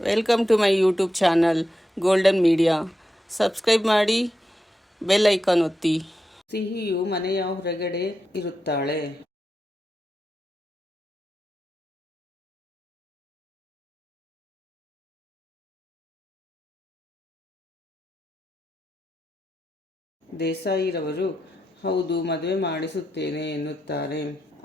Welcome to my YouTube channel golden media. Subscribe ಮಾಡಿ, bell icon ಒತ್ತಿ. ಸಿಹಿಯು ಮನೆಯ ಹೊರಗಡೆ ಇರುತ್ತಾಳೆ. ದೇಸಾಯಿರವರು ಹೌದು, ಮದುವೆ ಮಾಡಿಸುತ್ತೇನೆ ಎನ್ನುತ್ತಾರೆ.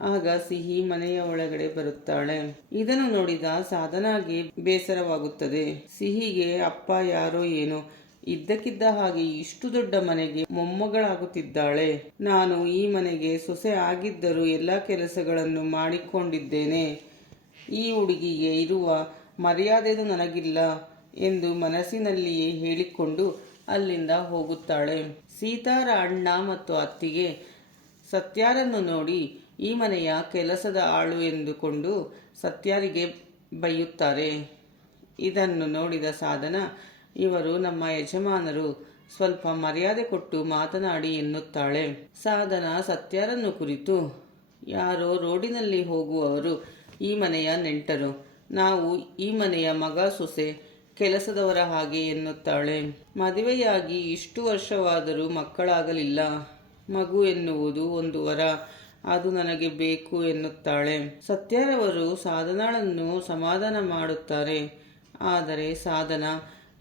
ಆಗ ಸಿಹಿ ಮನೆಯ ಒಳಗಡೆ ಬರುತ್ತಾಳೆ. ಇದನ್ನು ನೋಡಿದ ಸಾಧನಾಗೆ ಬೇಸರವಾಗುತ್ತದೆ. ಸಿಹಿಗೆ ಅಪ್ಪ ಯಾರೋ ಏನೋ, ಇದ್ದಕ್ಕಿದ್ದ ಹಾಗೆ ಇಷ್ಟು ದೊಡ್ಡ ಮನೆಗೆ ಮೊಮ್ಮಗಳಾಗುತ್ತಿದ್ದಾಳೆ. ನಾನು ಈ ಮನೆಗೆ ಸೊಸೆ ಆಗಿದ್ದರೂ ಎಲ್ಲ ಕೆಲಸಗಳನ್ನು ಮಾಡಿಕೊಂಡಿದ್ದೇನೆ. ಈ ಹುಡುಗಿಗೆ ಇರುವ ಮರ್ಯಾದೆಯೂ ನನಗಿಲ್ಲ ಎಂದು ಮನಸ್ಸಿನಲ್ಲಿಯೇ ಹೇಳಿಕೊಂಡು ಅಲ್ಲಿಂದ ಹೋಗುತ್ತಾಳೆ. ಸೀತಾರ ಅಣ್ಣ ಮತ್ತು ಅತ್ತಿಗೆ ಸತ್ಯಾರನ್ನು ನೋಡಿ ಈ ಮನೆಯ ಕೆಲಸದ ಆಳು ಎಂದುಕೊಂಡು ಸತ್ಯಾರಿಗೆ ಬೈಯುತ್ತಾರೆ. ಇದನ್ನು ನೋಡಿದ ಸಾಧನ, ಇವರು ನಮ್ಮ ಯಜಮಾನರು, ಸ್ವಲ್ಪ ಮರ್ಯಾದೆ ಕೊಟ್ಟು ಮಾತನಾಡಿ ಎನ್ನುತ್ತಾಳೆ. ಸಾಧನ ಸತ್ಯಾರನ್ನು ಕುರಿತು, ಯಾರೋ ರೋಡಿನಲ್ಲಿ ಹೋಗುವವರು ಈ ಮನೆಯ ನೆಂಟರು, ನಾವು ಈ ಮನೆಯ ಮಗ ಸೊಸೆ, ಕೆಲಸದವರ ಹಾಗೆ ಎನ್ನುತ್ತಾಳೆ. ಮದುವೆಯಾಗಿ ಇಷ್ಟು ವರ್ಷವಾದರೂ ಮಕ್ಕಳಾಗಲಿಲ್ಲ. ಮಗು ಎನ್ನುವುದು ಒಂದು ವರ, ಅದು ನನಗೆ ಬೇಕು ಎನ್ನುತ್ತಾಳೆ. ಸತ್ಯರವರು ಸಾಧನಾಳನ್ನು ಸಮಾಧಾನ ಮಾಡುತ್ತಾರೆ. ಆದರೆ ಸಾಧನ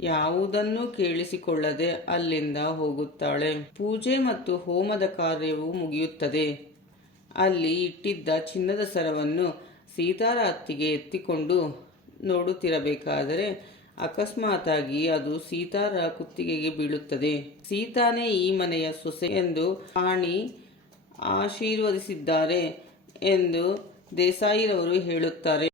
ಯಾವುದನ್ನೂ ಕೇಳಿಸಿಕೊಳ್ಳದೆ ಅಲ್ಲಿಂದ ಹೋಗುತ್ತಾಳೆ. ಪೂಜೆ ಮತ್ತು ಹೋಮದ ಕಾರ್ಯವು ಮುಗಿಯುತ್ತದೆ. ಅಲ್ಲಿ ಇಟ್ಟಿದ್ದ ಚಿನ್ನದ ಸರವನ್ನು ಸೀತಾರ ಅತ್ತಿಗೆ ಎತ್ತಿಕೊಂಡು ನೋಡುತ್ತಿರಬೇಕಾದರೆ ಅಕಸ್ಮಾತಾಗಿ ಅದು ಸೀತಾರ ಕುತ್ತಿಗೆಗೆ ಬೀಳುತ್ತದೆ. ಸೀತಾನೇ ಈ ಮನೆಯ ಸೊಸೆ ಎಂದು ಆಣಿ ಆಶೀರ್ವದಿಸಿದ್ದಾರೆ ಎಂದು ದೇಸಾಯಿರವರು ಹೇಳುತ್ತಾರೆ.